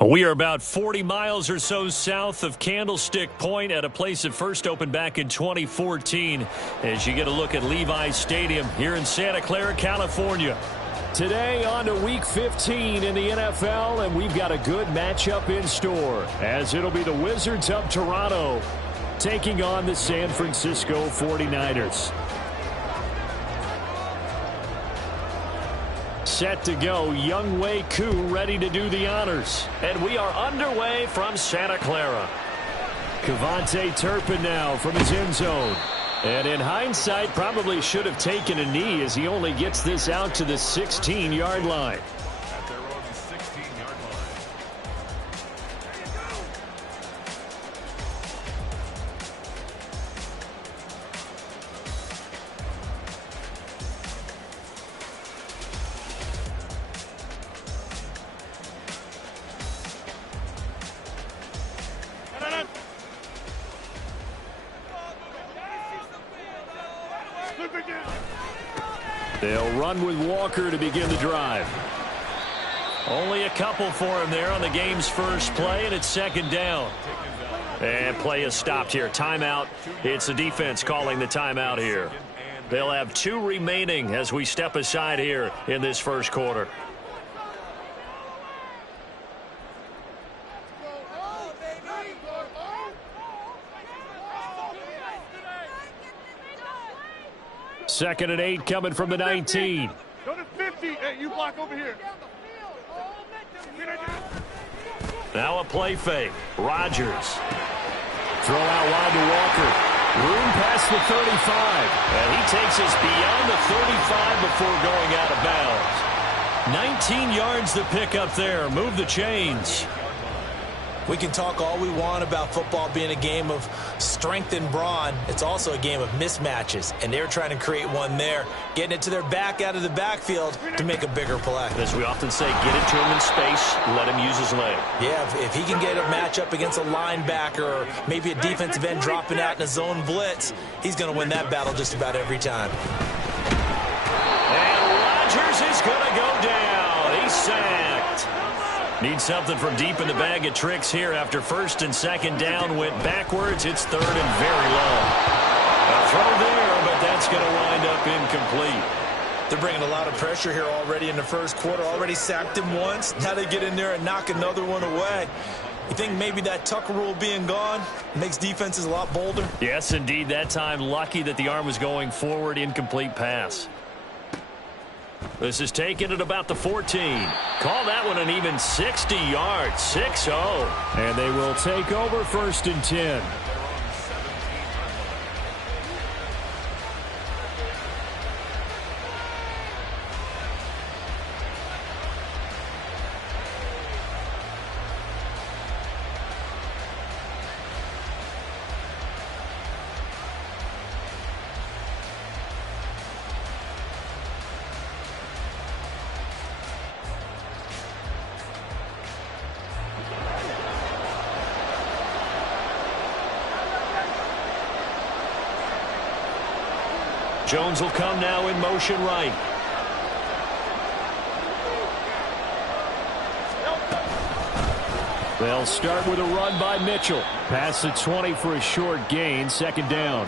We are about 40 miles or so south of Candlestick Point at a place that first opened back in 2014 as you get a look at Levi's Stadium here in Santa Clara, California. Today on to Week 15 in the NFL, and we've got a good matchup in store as it'll be the Wizards of Toronto taking on the San Francisco 49ers. Set to go, Younghoe Koo ready to do the honors. And we are underway from Santa Clara. Kevontae Turpin now from his end zone. And in hindsight, probably should have taken a knee as he only gets this out to the 16-yard line. At their own 16-yard line. They'll run with Walker to begin the drive. Only a couple for him there on the game's first play, and it's second down. And play is stopped here. Timeout. It's the defense calling the timeout here. They'll have 2 remaining as we step aside here in this first quarter. Second and 8 coming from the 19. Go to 50. Hey, you block over here. Now a play fake. Rodgers. Throw out wide to Walker. Room past the 35. And he takes us beyond the 35 before going out of bounds. 19 yards to pick up there. Move the chains. We can talk all we want about football being a game of strength and brawn. It's also a game of mismatches, and they're trying to create one there, getting it to their back out of the backfield to make a bigger play. As we often say, get it to him in space, let him use his leg. Yeah, if he can get a matchup against a linebacker or maybe a defensive end dropping out in a zone blitz, he's going to win that battle just about every time. And Rodgers is going to go down. He's sacked. Need something from deep in the bag of tricks here after first and second down went backwards. It's third and very long. A throw there, but that's going to wind up incomplete. They're bringing a lot of pressure here already in the first quarter. Already sacked him once. Now they get in there and knock another one away. You think maybe that Tucker rule being gone makes defenses a lot bolder? Yes, indeed. That time lucky that the arm was going forward. Incomplete pass. This is taken at about the 14. Call that one an even 60 yards. 6-0. And they will take over first and 10. Jones will come now in motion right. They'll start with a run by Mitchell. Past the 20 for a short gain, second down.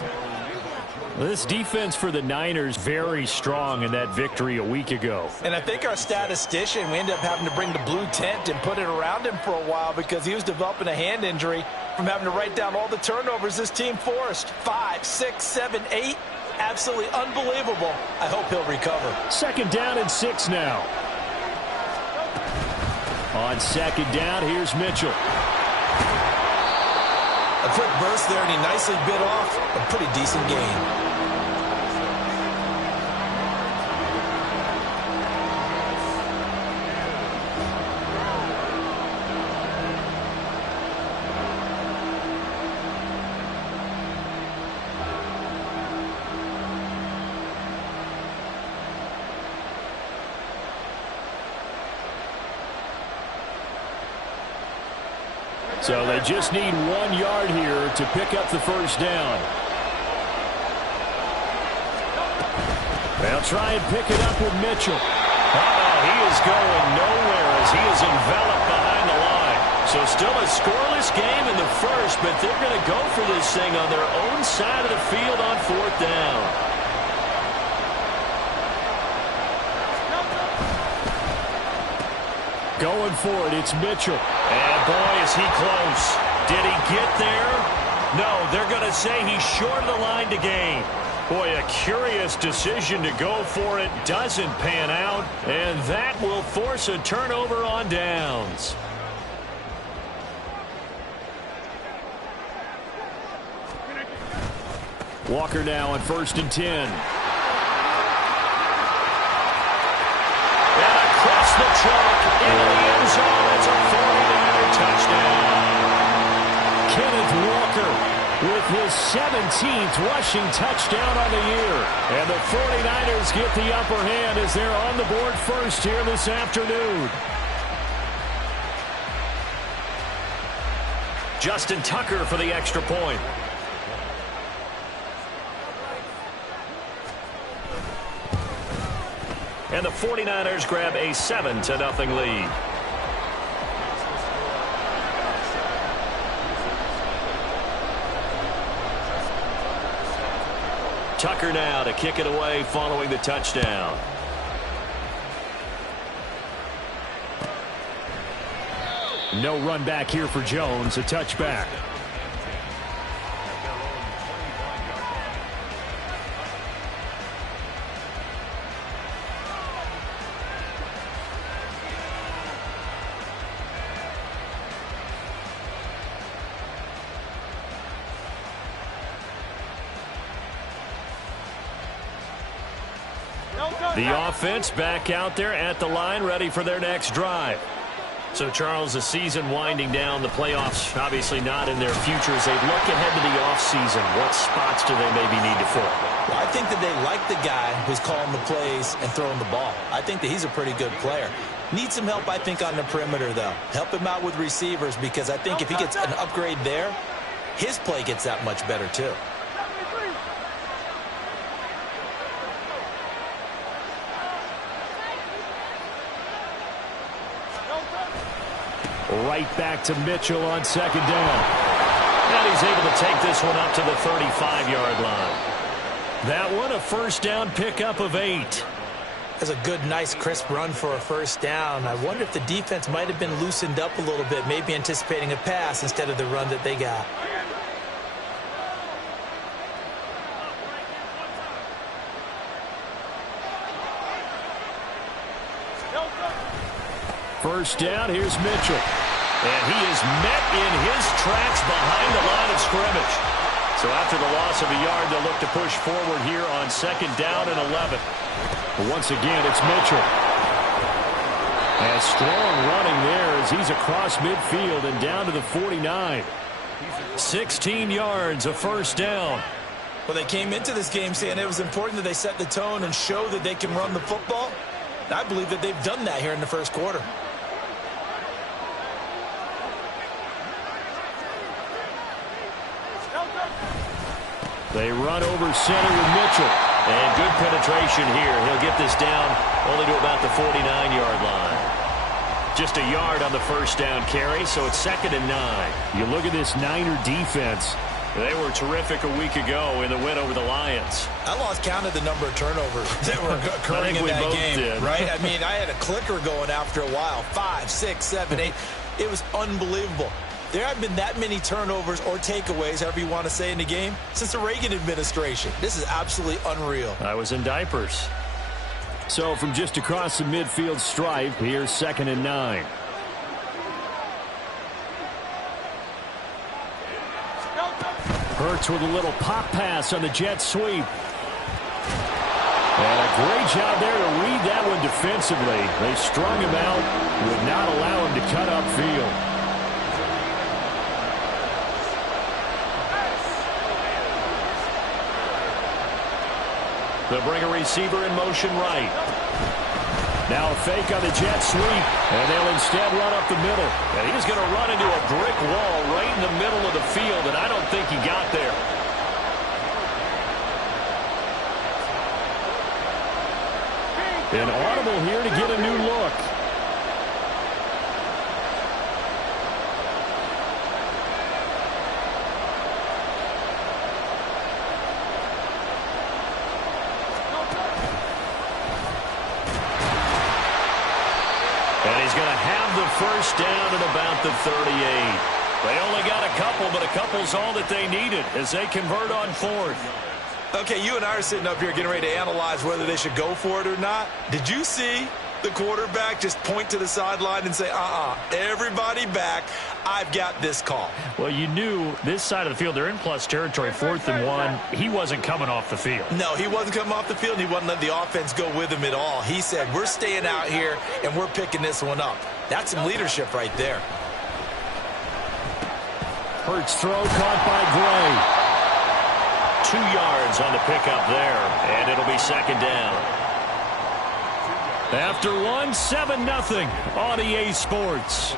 This defense for the Niners very strong in that victory a week ago. And I think our statistician, we ended up having to bring the blue tent and put it around him for a while because he was developing a hand injury from having to write down all the turnovers this team forced. 5, 6, 7, 8. Absolutely unbelievable. I hope he'll recover. Second down and 6 now. On second down, here's Mitchell. A quick burst there, and he nicely bit off a pretty decent gain. So they just need 1 yard here to pick up the first down. They'll try and pick it up with Mitchell. He is going nowhere as he is enveloped behind the line. So still a scoreless game in the first, but they're going to go for this thing on their own side of the field on 4th down. Going for it, it's Mitchell. And boy, is he close. Did he get there? No, they're going to say he's short of the line to gain. Boy, a curious decision to go for it. Doesn't pan out, and that will force a turnover on downs. Walker now on 1st and 10. And across the chalk into the end zone. It's a 49er touchdown. Kenneth Walker with his 17th rushing touchdown on the year. And the 49ers get the upper hand as they're on the board first here this afternoon. Justin Tucker for the extra point. And the 49ers grab a 7-0 lead. Tucker now to kick it away following the touchdown. No run back here for Jones, a touchback. The offense back out there at the line, ready for their next drive. So, Charles, the season winding down, the playoffs obviously not in their future. As they look ahead to the offseason, what spots do they maybe need to fill? Well, I think that they like the guy who's calling the plays and throwing the ball. I think that he's a pretty good player. Needs some help, I think, on the perimeter, though. Help him out with receivers, because I think if he gets an upgrade there, his play gets that much better, too. Right back to Mitchell on 2nd down. And he's able to take this one up to the 35-yard line. That one a 1st down pickup of 8. That's a good, nice, crisp run for a 1st down. I wonder if the defense might have been loosened up a little bit, maybe anticipating a pass instead of the run that they got. First down, here's Mitchell. And he is met in his tracks behind the line of scrimmage. So after the loss of a yard, they'll look to push forward here on 2nd down and 11. But once again, it's Mitchell. And strong running there as he's across midfield and down to the 49. 16 yards, a 1st down. Well, they came into this game saying it was important that they set the tone and show that they can run the football. I believe that they've done that here in the 1st quarter. They run over center with Mitchell. And good penetration here. He'll get this down only to about the 49-yard line. Just a yard on the 1st down carry, so it's 2nd and 9. You look at this Niner defense. They were terrific a week ago in the win over the Lions. I lost count of the number of turnovers that were occurring in that game. Did. Right? I mean, I had a clicker going after a while. 5, 6, 7, 8. It was unbelievable. There haven't been that many turnovers or takeaways, however you want to say, in the game since the Reagan administration. This is absolutely unreal. I was in diapers. So from just across the midfield stripe, here's 2nd and 9. Hurts with a little pop pass on the jet sweep. And a great job there to read that one defensively. They strung him out, would not allow him to cut upfield. They'll bring a receiver in motion right. Now a fake on the jet sweep, and they'll instead run up the middle. And he's going to run into a brick wall right in the middle of the field, and I don't think he got there. An audible here to get a new look. And he's going to have the first down at about the 38. They only got a couple, but a couple's all that they needed as they convert on fourth. Okay, you and I are sitting up here getting ready to analyze whether they should go for it or not. Did you see the quarterback just point to the sideline and say, everybody back, I've got this call? Well, you knew this side of the field, they're in plus territory, 4th and 1. He wasn't coming off the field. No, he wasn't coming off the field. He wasn't letting the offense go with him at all. He said, we're staying out here, and we're picking this one up. That's some leadership right there. Hurts throw caught by Gray. 2 yards on the pickup there, and it'll be second down. After 1, 7-0 on EA Sports.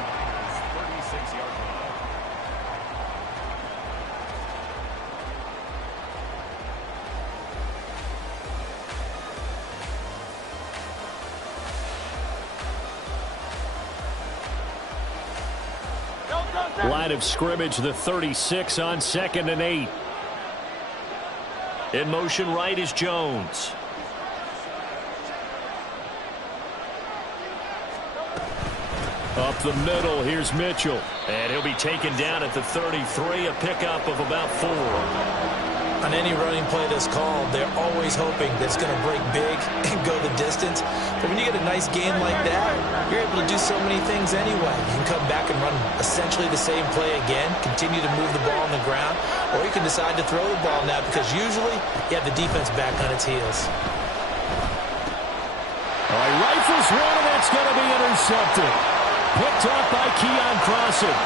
Line of scrimmage, the 36 on 2nd and 8. In motion right is Jones. Up the middle, here's Mitchell. And he'll be taken down at the 33, a pickup of about 4. On any running play that's called, they're always hoping that it's going to break big and go the distance. But when you get a nice game like that, you're able to do so many things anyway. You can come back and run essentially the same play again, continue to move the ball on the ground, or you can decide to throw the ball now because usually you have the defense back on its heels. All right, rifles one, and that's going to be intercepted. Picked off by Keon Crossan.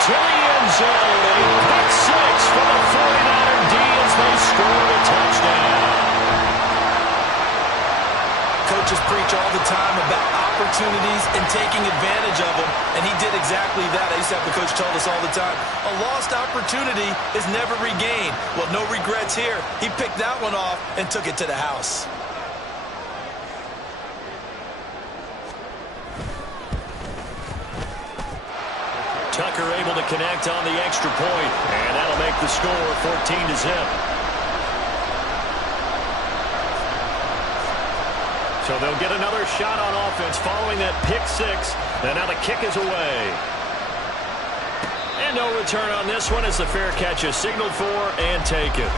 To the end zone, a pick 6 for the 49er D as they score a touchdown. Coaches preach all the time about opportunities and taking advantage of them, and he did exactly that. I used to have the coach tell us all the time, a lost opportunity is never regained. Well, no regrets here. He picked that one off and took it to the house. Tucker able to connect on the extra point, and that'll make the score 14-0. So they'll get another shot on offense following that pick 6, and now the kick is away. And no return on this one as the fair catch is signaled for and taken.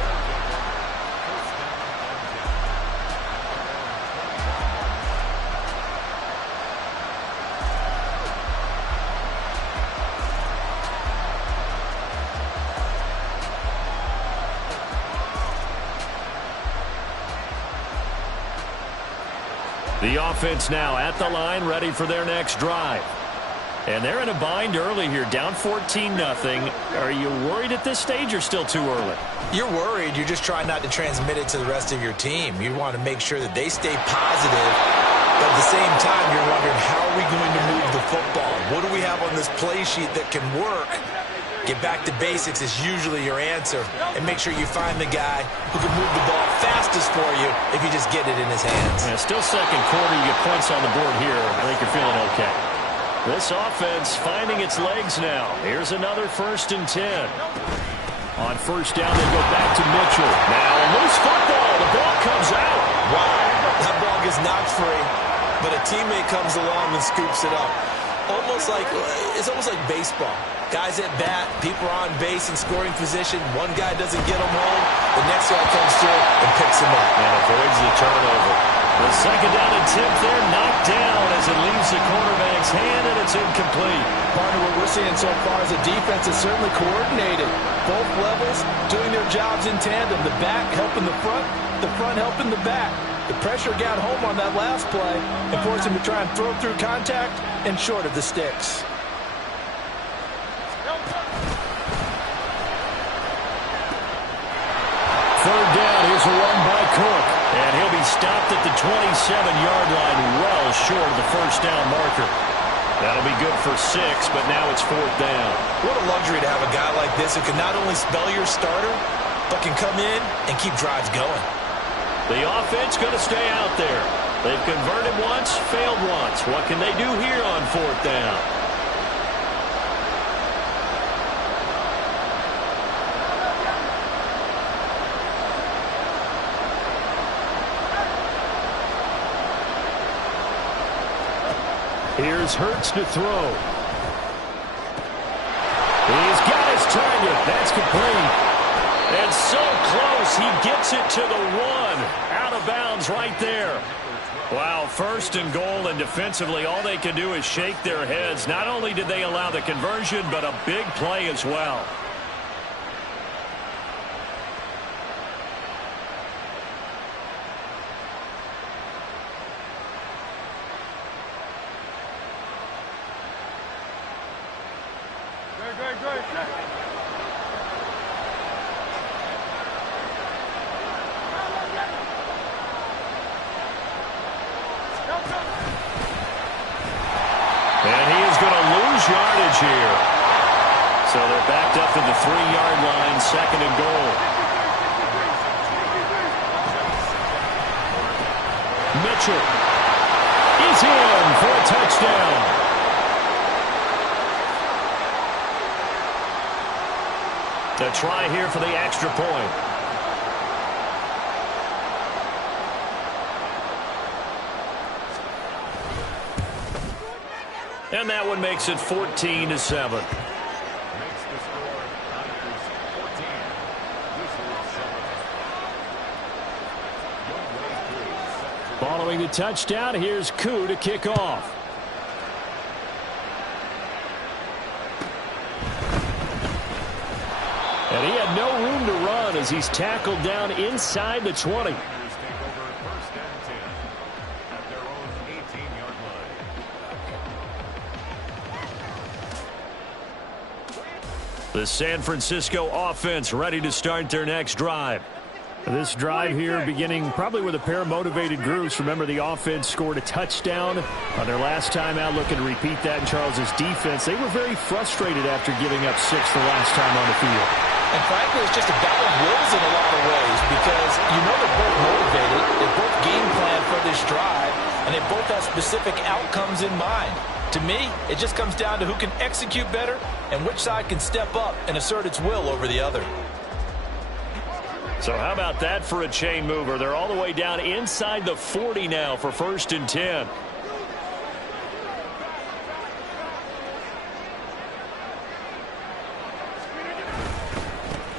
The offense now at the line, ready for their next drive. And they're in a bind early here, down 14-0. Are you worried at this stage or still too early? You're worried. You're just trying not to transmit it to the rest of your team. You want to make sure that they stay positive, but at the same time, you're wondering, how are we going to move the football? What do we have on this play sheet that can work? Get back to basics is usually your answer, and make sure you find the guy who can move the ball fastest for you if you just get it in his hands. Yeah, still second quarter. You get points on the board here. I think you're feeling okay. This offense finding its legs now. Here's another 1st and 10. On first down, they go back to Mitchell. Now a loose football. The ball comes out. Wow, that ball gets knocked free, but a teammate comes along and scoops it up. It's almost like baseball. Guys at bat, people are on base in scoring position. One guy doesn't get them home. The next guy comes through and picks him up. And avoids the turnover. The second down and 10th there, knocked down as it leaves the quarterback's hand, and it's incomplete. Part of what we're seeing so far is the defense is certainly coordinated. Both levels doing their jobs in tandem. The back helping the front helping the back. The pressure got home on that last play and forced him to try and throw through contact and short of the sticks. Third down, here's a run by Cook. And he'll be stopped at the 27-yard line, well short of the first down marker. That'll be good for 6, but now it's 4th down. What a luxury to have a guy like this who can not only spell your starter, but can come in and keep drives going. The offense going to stay out there. They've converted once, failed once. What can they do here on 4th down? Here's Hurts to throw. He's got his target. That's complete. And so close, he gets it to the 1. Out of bounds right there. Wow, 1st and goal, and defensively, all they can do is shake their heads. Not only did they allow the conversion, but a big play as well. And he is going to lose yardage here. So they're backed up to the 3-yard line, 2nd and goal. Mitchell is in for a touchdown. The try here for the extra point. And that one makes it 14-7. Following the touchdown, here's Koo to kick off. And he had no room to run as he's tackled down inside the 20. The San Francisco offense ready to start their next drive. This drive here beginning probably with a pair of motivated groups. Remember, the offense scored a touchdown on their last time out, looking to repeat that in Charles's defense. They were very frustrated after giving up 6 the last time on the field. And frankly, it's just a battle of wills in a lot of ways because you know they're both motivated, they both game plan for this drive, and they both have specific outcomes in mind. To me, it just comes down to who can execute better and which side can step up and assert its will over the other. So how about that for a chain mover? They're all the way down inside the 40 now for 1st and 10.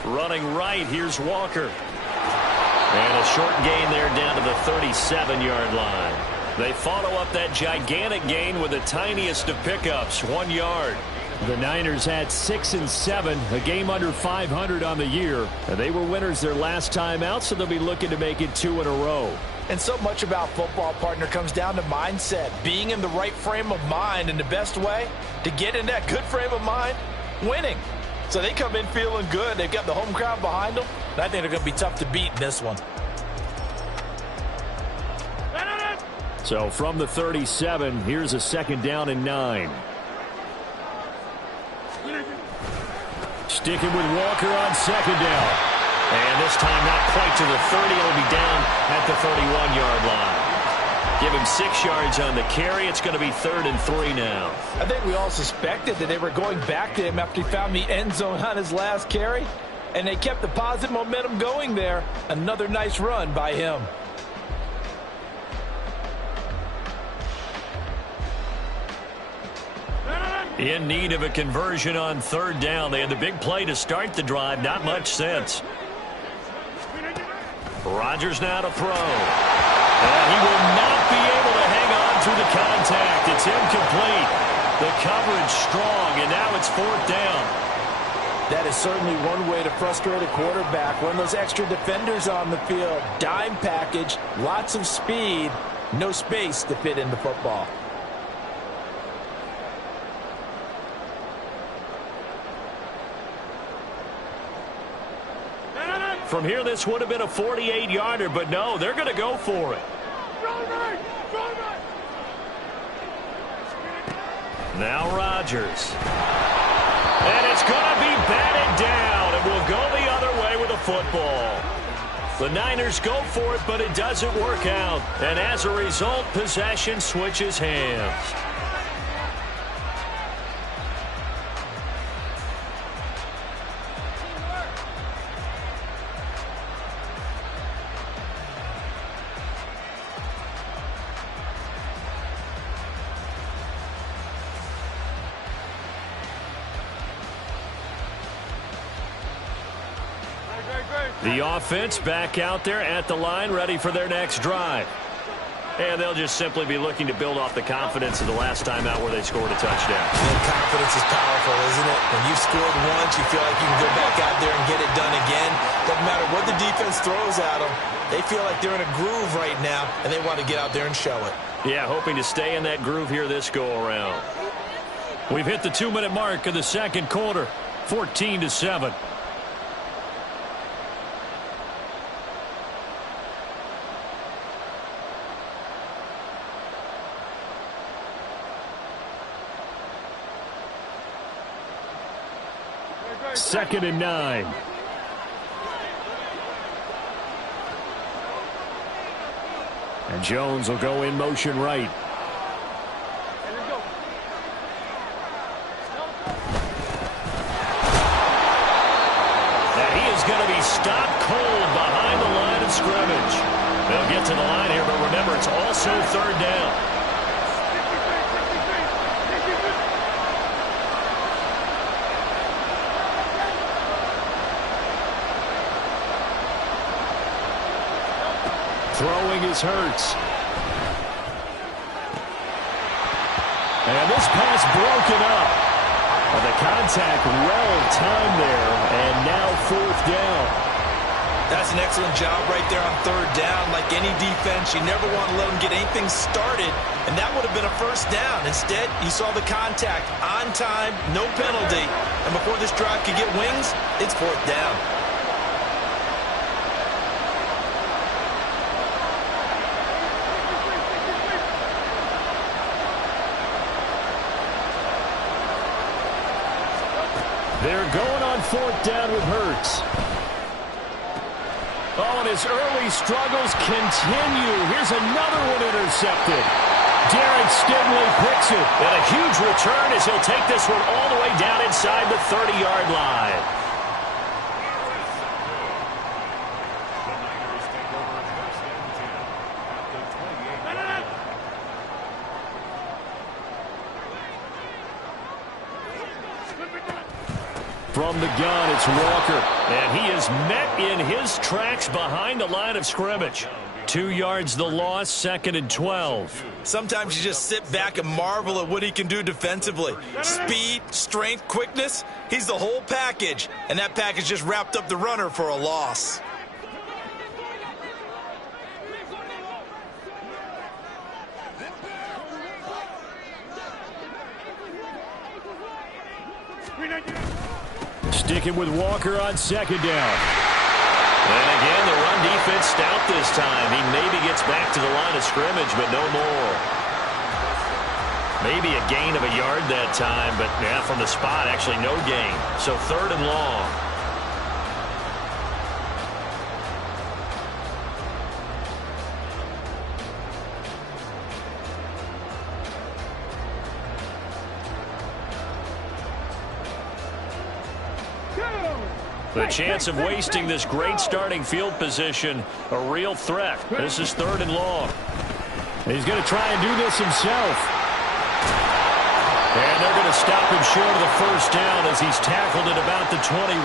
Running right, here's Walker. And a short gain there down to the 37-yard line. They follow up that gigantic gain with the tiniest of pickups, 1 yard. The Niners had 6 and 7, a game under 500 on the year. And they were winners their last time out, so they'll be looking to make it 2 in a row. And so much about football, partner, comes down to mindset. Being in the right frame of mind, and the best way to get in that good frame of mind, winning. So they come in feeling good. They've got the home crowd behind them. And I think they're going to be tough to beat in this one. So from the 37, here's a 2nd down and 9. Sticking with Walker on 2nd down. And this time not quite to the 30. It'll be down at the 31-yard line. Give him 6 yards on the carry. It's going to be 3rd and 3 now. I think we all suspected that they were going back to him after he found the end zone on his last carry. And they kept the positive momentum going there. Another nice run by him. In need of a conversion on 3rd down. They had the big play to start the drive. Not much sense. Rodgers now to throw. And he will not be able to hang on through the contact. It's incomplete. The coverage strong, and now it's 4th down. That is certainly one way to frustrate a quarterback. When those extra defenders on the field, dime package, lots of speed, no space to fit in the football. From here, this would have been a 48-yarder, but no, they're going to go for it. Now Rodgers. And it's going to be batted down, and we'll go the other way with a football. The Niners go for it, but it doesn't work out. And as a result, possession switches hands. The offense back out there at the line, ready for their next drive. And they'll just simply be looking to build off the confidence of the last time out where they scored a touchdown. And confidence is powerful, isn't it? When you've scored once, you feel like you can go back out there and get it done again. Doesn't matter what the defense throws at them. They feel like they're in a groove right now, and they want to get out there and show it. Yeah, hoping to stay in that groove here this go-around. We've hit the 2-minute mark of the second quarter, 14-7. Second and 9. And Jones will go in motion right. Now he is going to be stopped cold behind the line of scrimmage. They'll get to the line here, but remember, it's also third down. Throwing is Hurts. And this pass broken up. Well, the contact well timed there, and now fourth down. That's an excellent job right there on third down. Like any defense, you never want to let them get anything started, and that would have been a first down. Instead, you saw the contact on time, no penalty, and before this drive could get wings, it's fourth down. They're going on fourth down with Hurts. Oh, and his early struggles continue. Here's another one intercepted. Derek Stingley picks it. And a huge return as he'll take this one all the way down inside the 30-yard line. From the gun, it's Walker. And he is met in his tracks behind the line of scrimmage. 2 yards the loss, second and 12. Sometimes you just sit back and marvel at what he can do defensively. Speed, strength, quickness, he's the whole package. And that package just wrapped up the runner for a loss. Sticking with Walker on second down. And again, the run defense stout this time. He maybe gets back to the line of scrimmage, but no more. Maybe a gain of a yard that time, but yeah, from the spot, actually no gain. So third and long. The chance of wasting this great starting field position, a real threat. This is third and long. He's going to try and do this himself. And they're going to stop him short of the first down as he's tackled at about the 21.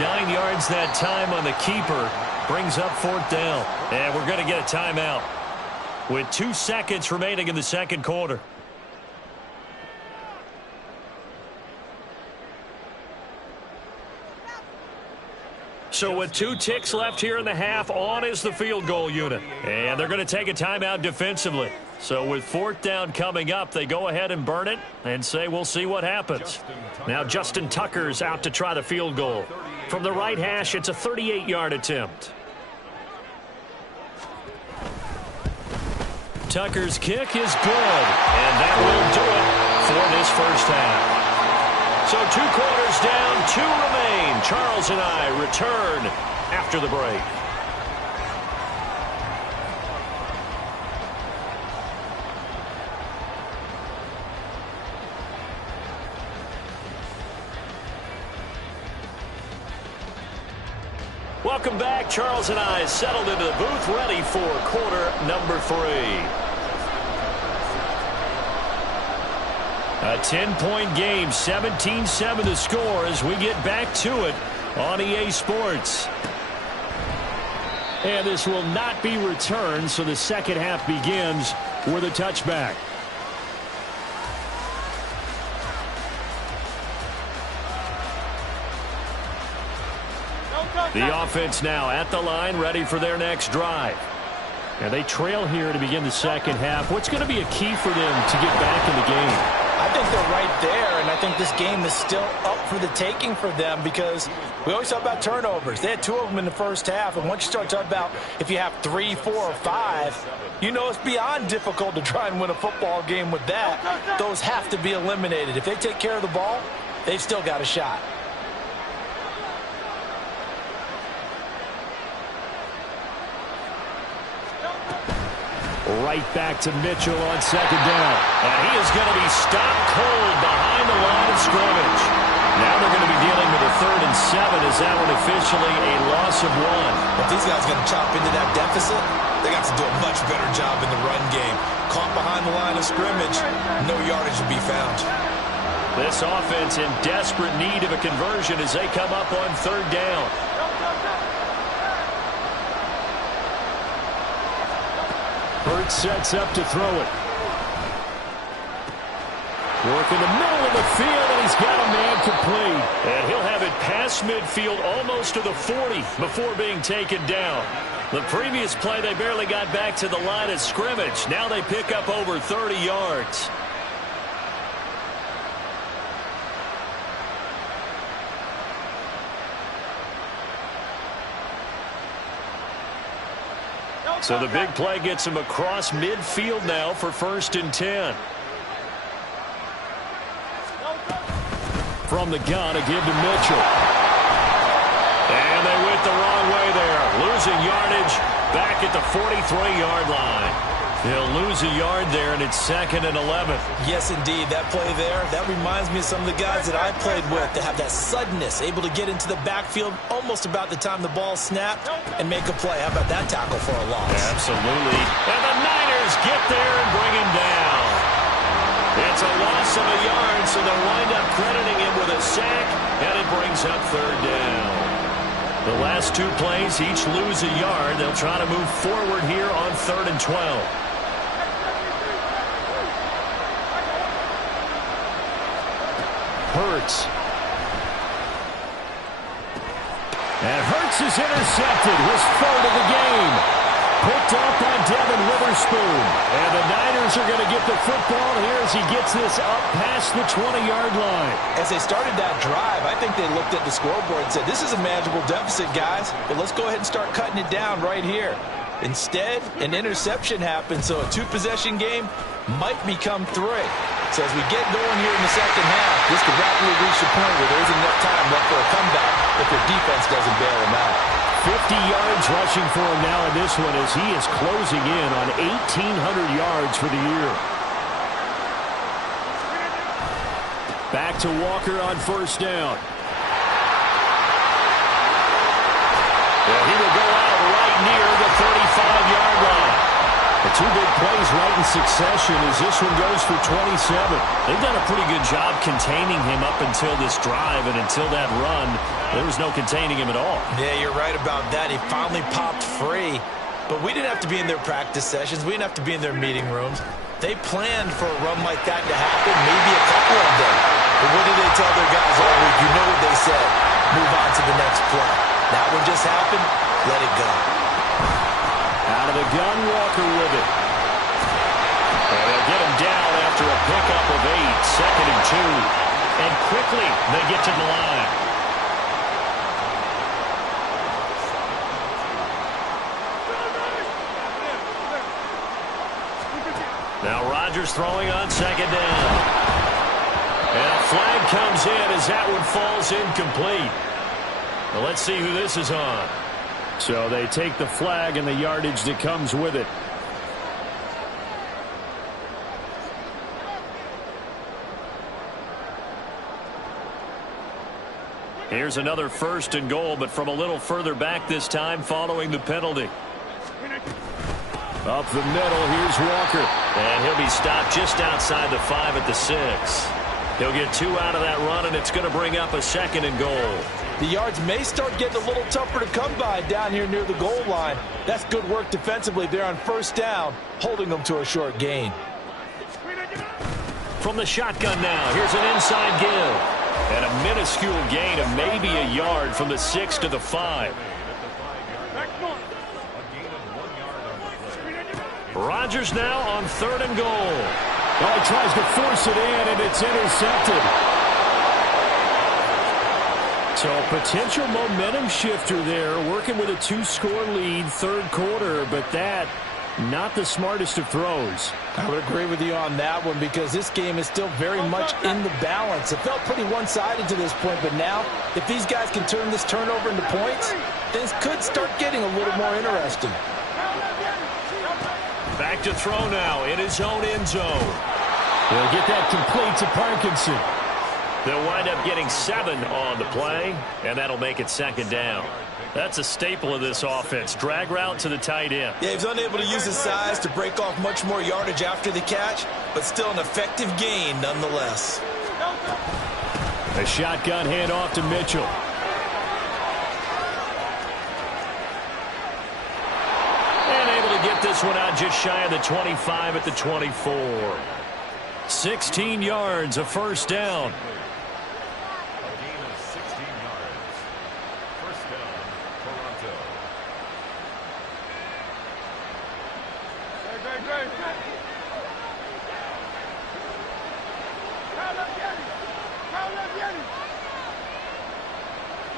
9 yards that time on the keeper. Brings up fourth down. And we're going to get a timeout with 2 seconds remaining in the second quarter. So with 2 ticks left here in the half, on is the field goal unit. And they're going to take a timeout defensively. So with fourth down coming up, they go ahead and burn it and say we'll see what happens. Now Justin Tucker's out to try the field goal. From the right hash, it's a 38-yard attempt. Tucker's kick is good. And that will do it for this first half. So 2 quarters down, 2 remain. Charles and I return after the break. Welcome back. Charles and I settled into the booth, ready for quarter number 3. A 10-point game, 17-7 the score as we get back to it on EA Sports. And this will not be returned, so the second half begins with a touchback. The offense now at the line, ready for their next drive. And they trail here to begin the second half. What's going to be a key for them to get back in the game? I think they're right there, and I think this game is still up for the taking for them because we always talk about turnovers. They had 2 of them in the first half, and once you start talking about if you have 3, 4, or 5, you know it's beyond difficult to try and win a football game with that. Those have to be eliminated. If they take care of the ball, they've still got a shot. Right back to Mitchell on second down. And he is going to be stopped cold behind the line of scrimmage. Now they're going to be dealing with a 3rd and 7 as that one officially a loss of 1. If these guys are going to chop into that deficit, they got to do a much better job in the run game. Caught behind the line of scrimmage, no yardage to be found. This offense in desperate need of a conversion as they come up on 3rd down. Hurts sets up to throw it. Work in the middle of the field, and he's got a man complete. And he'll have it past midfield almost to the 40 before being taken down. The previous play, they barely got back to the line of scrimmage. Now they pick up over 30 yards. So the big play gets him across midfield now for 1st and 10. From the gun, a give to Mitchell. And they went the wrong way there. Losing yardage back at the 43-yard line. They'll lose a yard there, and it's 2nd and 11. Yes, indeed. That play there, that reminds me of some of the guys that I played with that have that suddenness, able to get into the backfield almost about the time the ball snapped and make a play. How about that tackle for a loss? Absolutely. And the Niners get there and bring him down. It's a loss of a yard, so they'll wind up crediting him with a sack, and it brings up 3rd down. The last 2 plays, each lose a yard. They'll try to move forward here on 3rd and 12. Hurts. And Hurts is intercepted. His 3rd of the game. Picked off by Devin Witherspoon. And the Niners are going to get the football here as he gets this up past the 20-yard line. As they started that drive, I think they looked at the scoreboard and said, this is a manageable deficit, guys, but let's go ahead and start cutting it down right here. Instead, an interception happened, so a 2-possession game might become 3. So as we get going here in the second half, this could rapidly reach the point where there isn't enough time left for a comeback if their defense doesn't bail them out. 50 yards rushing for him now in this one as he is closing in on 1,800 yards for the year. Back to Walker on 1st down. Yeah, he will go out right near the 35-yard line. The 2 big plays right in succession as this one goes for 27. They've done a pretty good job containing him up until this drive, and until that run, there was no containing him at all. Yeah, you're right about that. He finally popped free, but we didn't have to be in their practice sessions. We didn't have to be in their meeting rooms. They planned for a run like that to happen, maybe a couple of them. But what did they tell their guys all week? You know what they said. Move on to the next play. That one just happened. Let it go. Out of the gun, Walker with it. And they'll get him down after a pickup of 8, 2nd and 2. And quickly, they get to the line. Now Rodgers throwing on 2nd down. And a flag comes in as that one falls incomplete. Well, let's see who this is on. So they take the flag and the yardage that comes with it. Here's another 1st and goal, but from a little further back this time following the penalty. Up the middle, here's Walker. And he'll be stopped just outside the 5 at the 6. He'll get 2 out of that run, and it's going to bring up a 2nd and goal. The yards may start getting a little tougher to come by down here near the goal line. That's good work defensively there on 1st down, holding them to a short gain. From the shotgun now, here's an inside give. And a minuscule gain of maybe a yard from the 6 to the 5. Rodgers now on 3rd and goal. Oh, he tries to force it in, and it's intercepted. So a potential momentum shifter there, working with a 2-score lead, 3rd quarter, but that, not the smartest of throws. I would agree with you on that one because this game is still very much in the balance. It felt pretty one-sided to this point, but now if these guys can turn this turnover into points, things could start getting a little more interesting. Back to throw now in his own end zone. They'll get that complete to Parkinson. They'll wind up getting 7 on the play, and that'll make it 2nd down. That's a staple of this offense. Drag route to the tight end. Yeah, he was unable to use his size to break off much more yardage after the catch, but still an effective gain nonetheless. A shotgun handoff to Mitchell. And able to get this one out just shy of the 25 at the 24. 16 yards, a 1st down.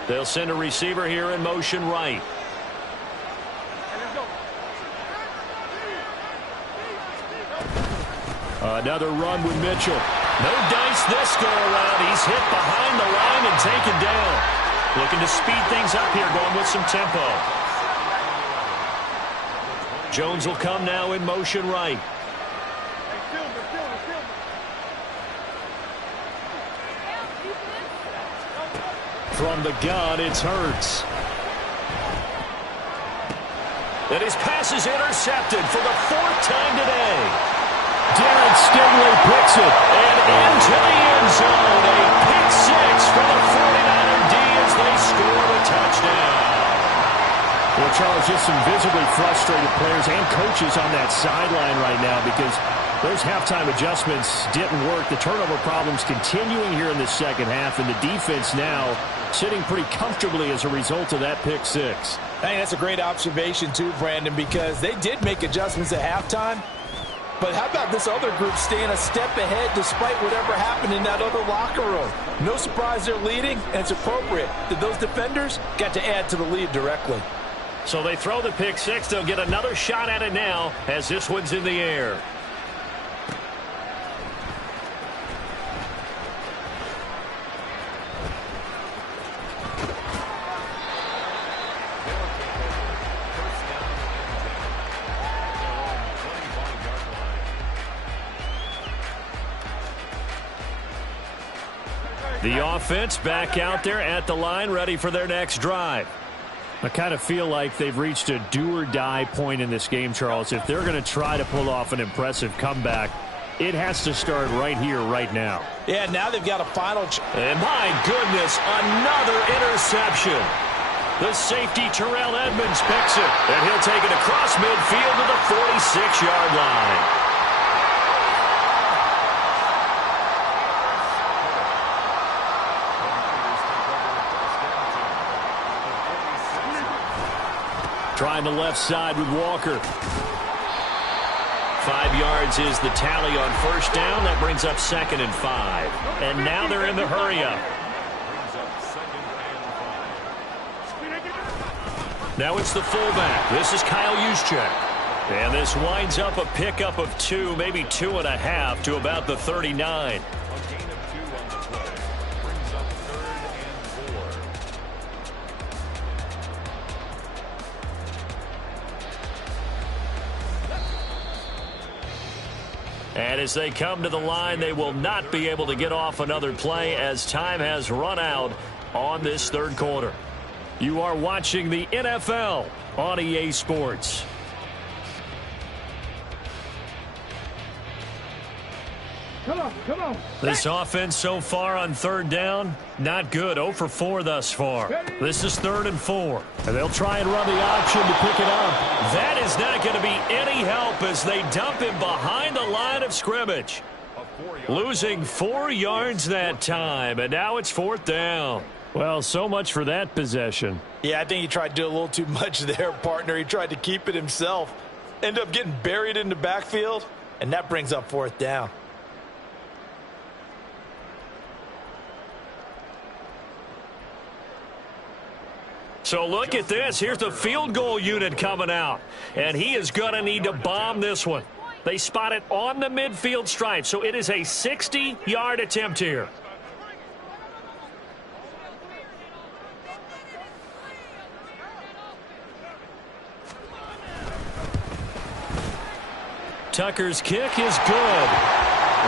They'll send a receiver here in motion right. Another run with Mitchell. No dice this go around. He's hit behind the line and taken down. Looking to speed things up here, going with some tempo. Jones will come now in motion right. From the gun, it's Hurts. And his pass is intercepted for the 4th time today. Derek Stingley picks it. And into the end zone. A pick 6 for the 49er D as they score the touchdown. Well, Charles, just some visibly frustrated players and coaches on that sideline right now because those halftime adjustments didn't work. The turnover problems continuing here in the 2nd half, and the defense now sitting pretty comfortably as a result of that pick 6. I think that's a great observation too, Brandon, because they did make adjustments at halftime. But how about this other group staying a step ahead despite whatever happened in that other locker room? No surprise they're leading, and it's appropriate that those defenders got to add to the lead directly. So they throw the pick 6. They'll get another shot at it now as this one's in the air. The offense back out there at the line, ready for their next drive. I kind of feel like they've reached a do-or-die point in this game, Charles. If they're going to try to pull off an impressive comeback, it has to start right here, right now. Yeah, now they've got a final. And my goodness, another interception. The safety, Terrell Edmonds, picks it. And he'll take it across midfield to the 46-yard line. Trying the left side with Walker. 5 yards is the tally on 1st down. That brings up 2nd and 5. And now they're in the hurry-up. Now it's the fullback. This is Kyle Juszczyk. And this winds up a pickup of 2, maybe 2.5 to about the 39. And as they come to the line, they will not be able to get off another play as time has run out on this third quarter. You are watching the NFL on EA Sports. Come on. This offense so far on third down, not good. 0 for 4 thus far. This is 3rd and 4. And they'll try and run the option to pick it up. That is not going to be any help as they dump him behind the line of scrimmage. Losing 4 yards that time, and now it's 4th down. Well, so much for that possession. Yeah, I think he tried to do a little too much there, partner. He tried to keep it himself. Ended up getting buried in the backfield, and that brings up 4th down. So look at this. Here's the field goal unit coming out. And he is going to need to bomb this one. They spot it on the midfield stripe. So it is a 60-yard attempt here. Tucker's kick is good.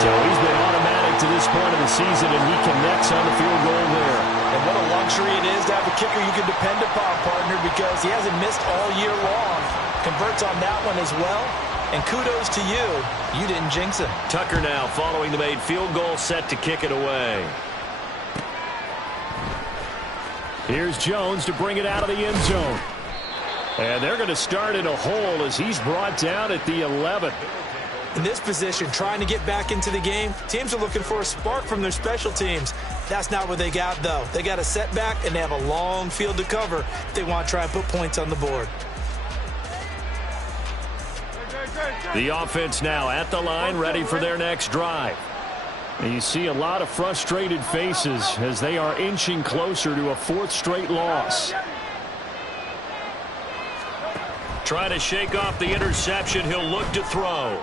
So he's been automatic to this point of the season, and he connects on the field goal there. And what a luxury it is to have a kicker you can depend upon, partner, because he hasn't missed all year long. Converts on that one as well. And kudos to you. You didn't jinx him. Tucker now following the made field goal, set to kick it away. Here's Jones to bring it out of the end zone. And they're going to start in a hole as he's brought down at the 11. In this position, trying to get back into the game, teams are looking for a spark from their special teams. That's not what they got, though. They got a setback, and they have a long field to cover if they want to try and put points on the board. The offense now at the line, ready for their next drive. And you see a lot of frustrated faces as they are inching closer to a 4th straight loss. Try to shake off the interception. He'll look to throw.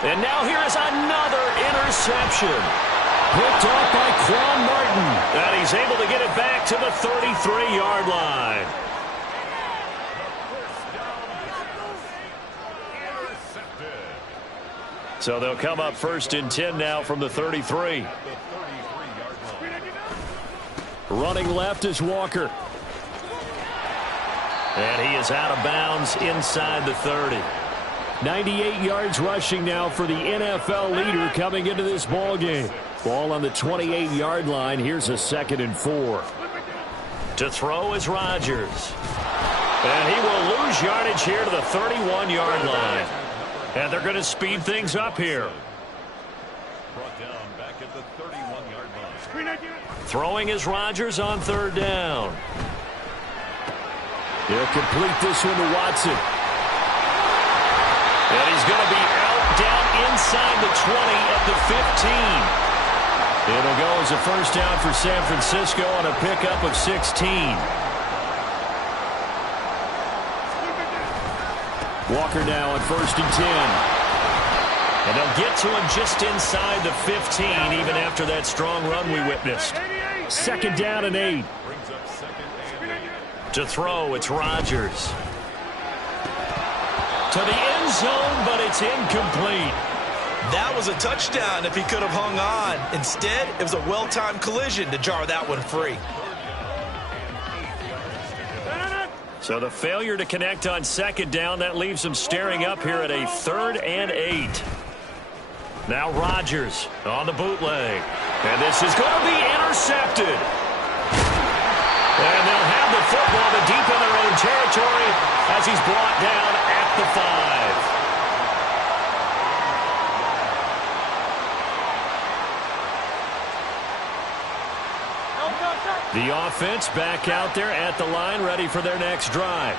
And now here is another interception. Picked off by Quan Martin. And he's able to get it back to the 33-yard line. So they'll come up 1st and 10 now from the 33. Running left is Walker. And he is out of bounds inside the 30. 98 yards rushing now for the NFL leader coming into this ball game. Ball on the 28-yard line. Here's a 2nd and 4. To throw is Rodgers. And he will lose yardage here to the 31-yard line. And they're going to speed things up here. Brought down back at the 31-yard line. Throwing is Rodgers on 3rd down. They'll complete this one to Watson. And he's going to be out down inside the 20 at the 15. It'll go as a 1st down for San Francisco on a pickup of 16. Walker now on 1st and 10. And they'll get to him just inside the 15 even after that strong run we witnessed. 2nd down and 8. To throw, it's Rodgers. To the end zone, but it's incomplete. That was a touchdown if he could have hung on. Instead, it was a well-timed collision to jar that one free. So the failure to connect on 2nd down, that leaves them staring up here at a 3rd and 8. Now Rodgers on the bootleg. And this is going to be intercepted. And they'll have the football but deep in their own territory as he's brought down at the 5. The offense back out there at the line, ready for their next drive.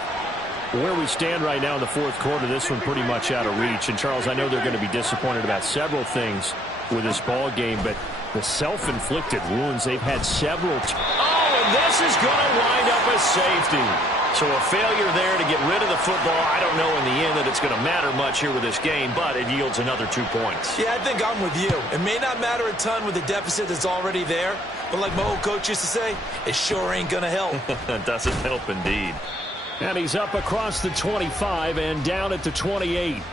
Where we stand right now in the 4th quarter, this one pretty much out of reach. And, Charles, I know they're going to be disappointed about several things with this ball game, but the self-inflicted wounds, they've had several. Oh, and this is going to wind up as safety. So a failure there to get rid of the football. I don't know in the end that it's going to matter much here with this game, but it yields another 2 points. Yeah, I think I'm with you. It may not matter a ton with the deficit that's already there, but like my old coach used to say, it sure ain't going to help. It doesn't help indeed. And he's up across the 25 and down at the 28.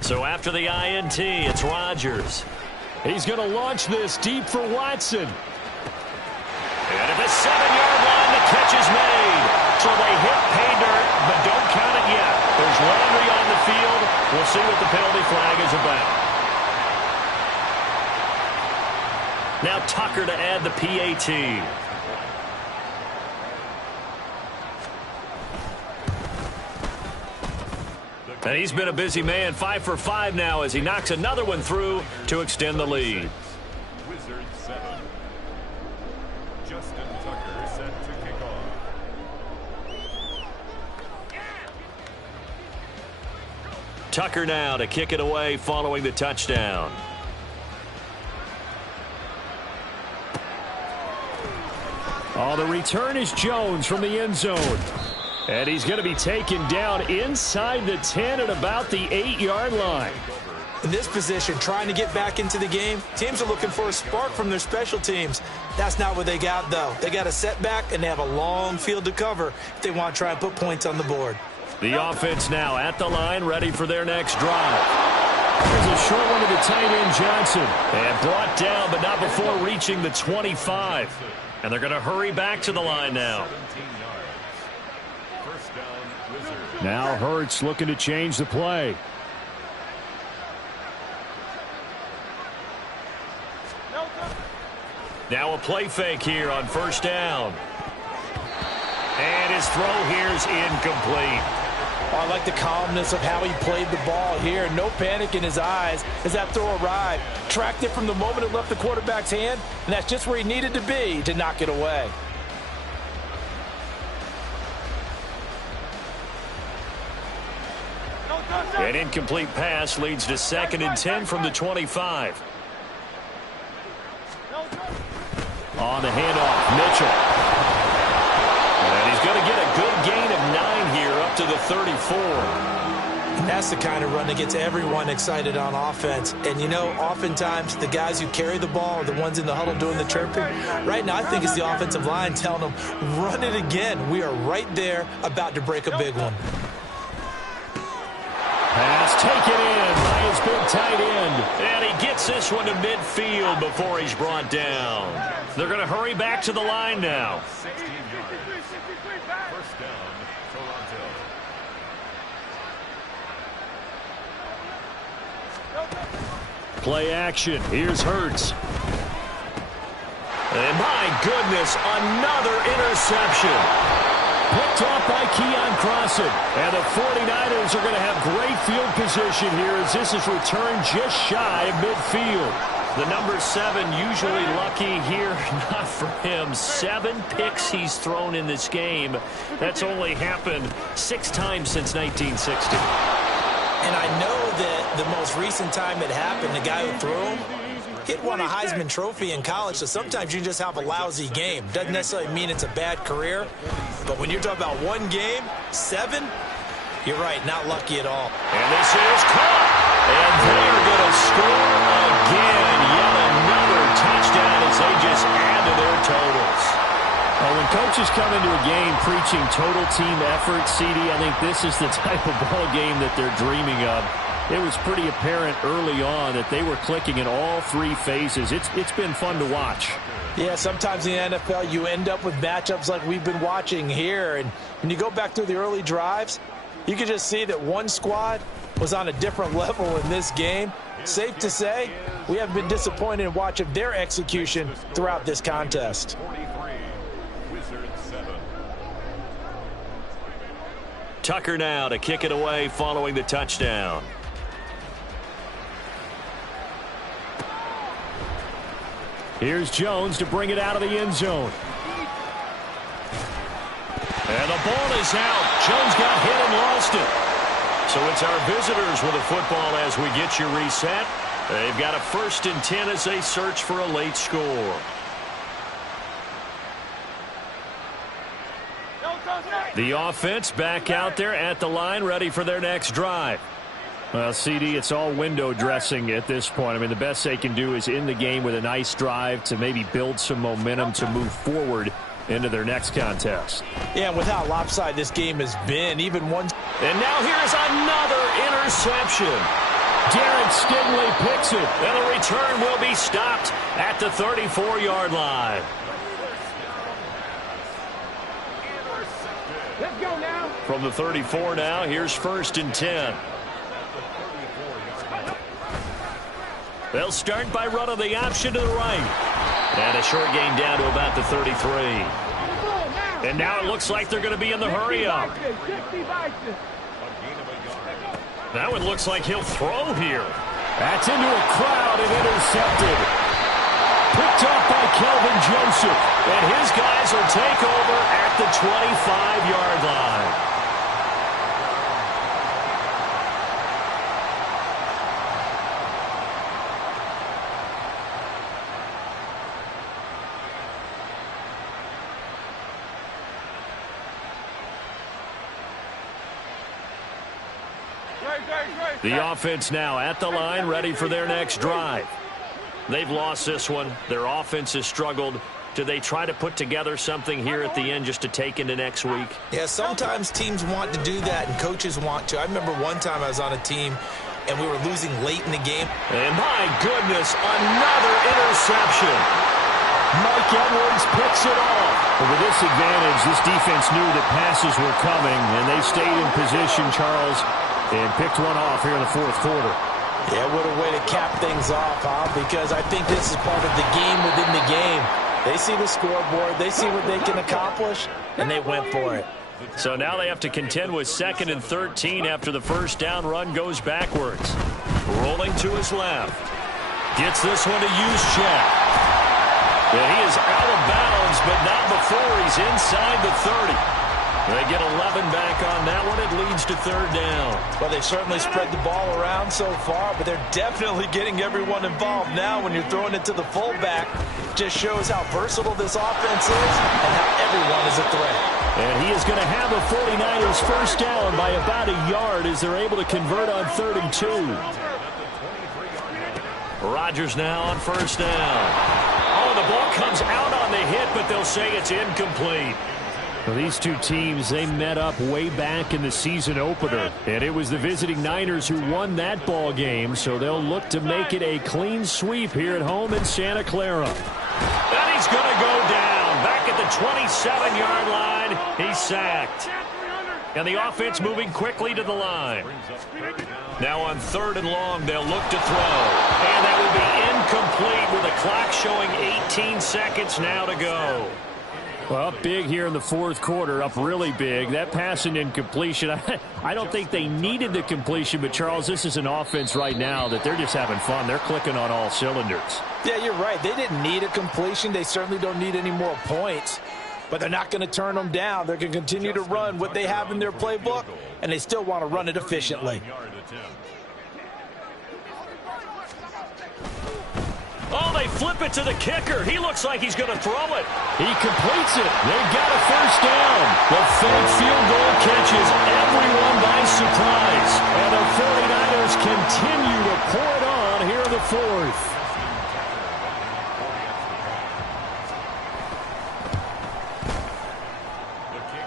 So after the INT, it's Rodgers. He's going to launch this deep for Watson. And at the 7-yard line, the catch is made. So they hit pay dirt, but don't count it yet. There's Landry on the field. We'll see what the penalty flag is about. Now Tucker to add the PAT. And he's been a busy man, 5 for 5 now as he knocks another one through to extend the lead. Wizzard 7. Justin Tucker set to kick off. Tucker now to kick it away following the touchdown. Oh, the return is Jones from the end zone. And he's going to be taken down inside the 10 at about the 8-yard line. In this position, trying to get back into the game, teams are looking for a spark from their special teams. That's not what they got, though. They got a setback, and they have a long field to cover if they want to try and put points on the board. The offense now at the line, ready for their next drive. There's a short one to the tight end, Johnson. And brought down, but not before reaching the 25. And they're going to hurry back to the line now. Now Hurts looking to change the play. Now a play fake here on first down. And his throw here is incomplete. Oh, I like the calmness of how he played the ball here. No panic in his eyes as that throw arrived. Tracked it from the moment it left the quarterback's hand, and that's just where he needed to be to knock it away. An incomplete pass leads to 2nd and 10 from the 25. On the handoff, Mitchell. And he's going to get a good gain of 9 here up to the 34. And that's the kind of run that gets everyone excited on offense. And, you know, oftentimes the guys who carry the ball are the ones in the huddle doing the chirping. Right now, I think it's the offensive line telling them, run it again. We are right there about to break a big one. Pass taken in by his big tight end. And he gets this one to midfield before he's brought down. They're going to hurry back to the line now. 16 yards. First down, Toronto. Play action. Here's Hurts. And my goodness, another interception. Picked off by Keon Crossan. And the 49ers are going to have great field position here as this is returned just shy of midfield. The number 7 usually lucky here. Not for him. 7 picks he's thrown in this game. That's only happened 6 times since 1960. And I know that the most recent time it happened, the guy who threw him, he'd won a Heisman Trophy in college, so sometimes you just have a lousy game. Doesn't necessarily mean it's a bad career, but when you're talking about one game, 7, you're right, not lucky at all. And this is caught, and they're going to score again. Yet another touchdown as they just add to their totals. Well, when coaches come into a game preaching total team effort, CD, I think this is the type of ball game that they're dreaming of. It was pretty apparent early on that they were clicking in all 3 phases. It's been fun to watch. Yeah, sometimes in the NFL you end up with matchups like we've been watching here. And when you go back through the early drives, you can just see that one squad was on a different level in this game. Safe to say, we haven't been disappointed in watching their execution throughout this contest. 43, Wizzard 7. Tucker now to kick it away following the touchdown. Here's Jones to bring it out of the end zone. And the ball is out. Jones got hit and lost it. So it's our visitors with the football as we get you reset. They've got a 1st and 10 as they search for a late score. The offense back out there at the line, ready for their next drive. Well, CD, it's all window dressing at this point. I mean, the best they can do is in the game with a nice drive to maybe build some momentum to move forward into their next contest. Yeah, with how lopsided this game has been, even one. And now here's another interception. Derek Stingley picks it. And the return will be stopped at the 34-yard line. Let's go now. From the 34 now, here's 1st and 10. They'll start by running the option to the right. And a short gain down to about the 33. And now it looks like they're going to be in the hurry-up. That one looks like he'll throw here. That's into a crowd and intercepted. Picked up by Kelvin Joseph. And his guys will take over at the 25-yard line. The offense now at the line, ready for their next drive. They've lost this one. Their offense has struggled. Do they try to put together something here at the end just to take into next week? Yeah, sometimes teams want to do that and coaches want to. I remember one time I was on a team and we were losing late in the game. And my goodness, another interception. Mike Edwards picks it off. But with this advantage, this defense knew that passes were coming, and they stayed in position, Charles, and picked one off here in the 4th quarter. Yeah, what a way to cap things off, huh? Because I think this is part of the game within the game. They see the scoreboard, they see what they can accomplish, and they went for it. So now they have to contend with 2nd and 13 after the first down run goes backwards. Rolling to his left. Gets this one to Juszczyk. And he is out of bounds, but not before he's inside the 30. They get 11 back on that one. It leads to 3rd down. Well, they've certainly spread the ball around so far, but they're definitely getting everyone involved now when you're throwing it to the fullback. Just shows how versatile this offense is and how everyone is a threat. And he is going to have a 49ers first down by about a yard as they're able to convert on 3rd and 2. Rodgers now on 1st down. Oh, the ball comes out on the hit, but they'll say it's incomplete. Well, these two teams, they met up way back in the season opener, and it was the visiting Niners who won that ball game, so they'll look to make it a clean sweep here at home in Santa Clara. And he's going to go down. Back at the 27-yard line, he's sacked. And the offense moving quickly to the line. Now on 3rd and long, they'll look to throw. And that will be incomplete with the clock showing 18 seconds now to go. Well, up big here in the 4th quarter, up really big. That pass and incompletion, I don't think they needed the completion, but, Charles, this is an offense right now that they're just having fun. They're clicking on all cylinders. Yeah, you're right. They didn't need a completion. They certainly don't need any more points. But they're not going to turn them down. They're going to continue to run what they have in their playbook, and they still want to run it efficiently. Oh, they flip it to the kicker. He looks like he's going to throw it. He completes it. They've got a first down. The fake field goal catches everyone by surprise. And the 49ers continue to pour it on here in the 4th.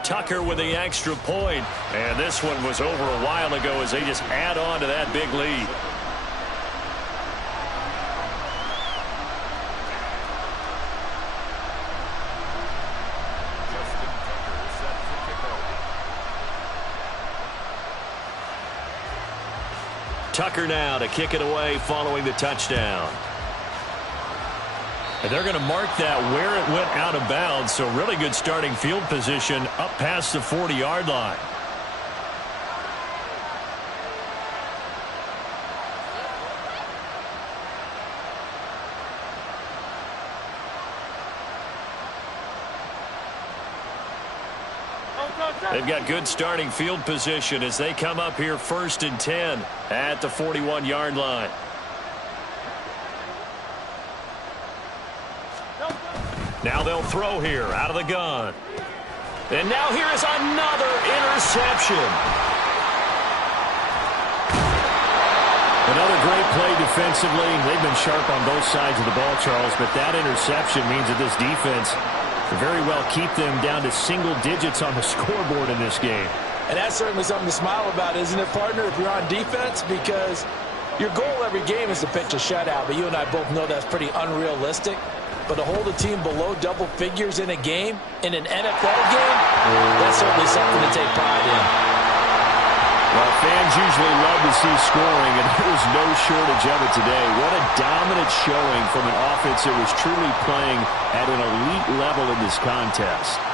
Tucker with the extra point. And this one was over a while ago as they just add on to that big lead. Tucker now to kick it away following the touchdown. And they're going to mark that where it went out of bounds, so really good starting field position up past the 40-yard line. They've got good starting field position as they come up here 1st and 10 at the 41-yard line. Now they'll throw here out of the gun. And now here is another interception. Another great play defensively. They've been sharp on both sides of the ball, Charles, but that interception means that this defense, very well keep them down to single digits on the scoreboard in this game. And that's certainly something to smile about, isn't it, partner, if you're on defense? Because your goal every game is to pitch a shutout, but you and I both know that's pretty unrealistic. But to hold a team below double figures in a game, in an NFL game, that's certainly something to take pride in. Well, fans usually love to see scoring, and there was no shortage of it today. What a dominant showing from an offense that was truly playing at an elite level in this contest.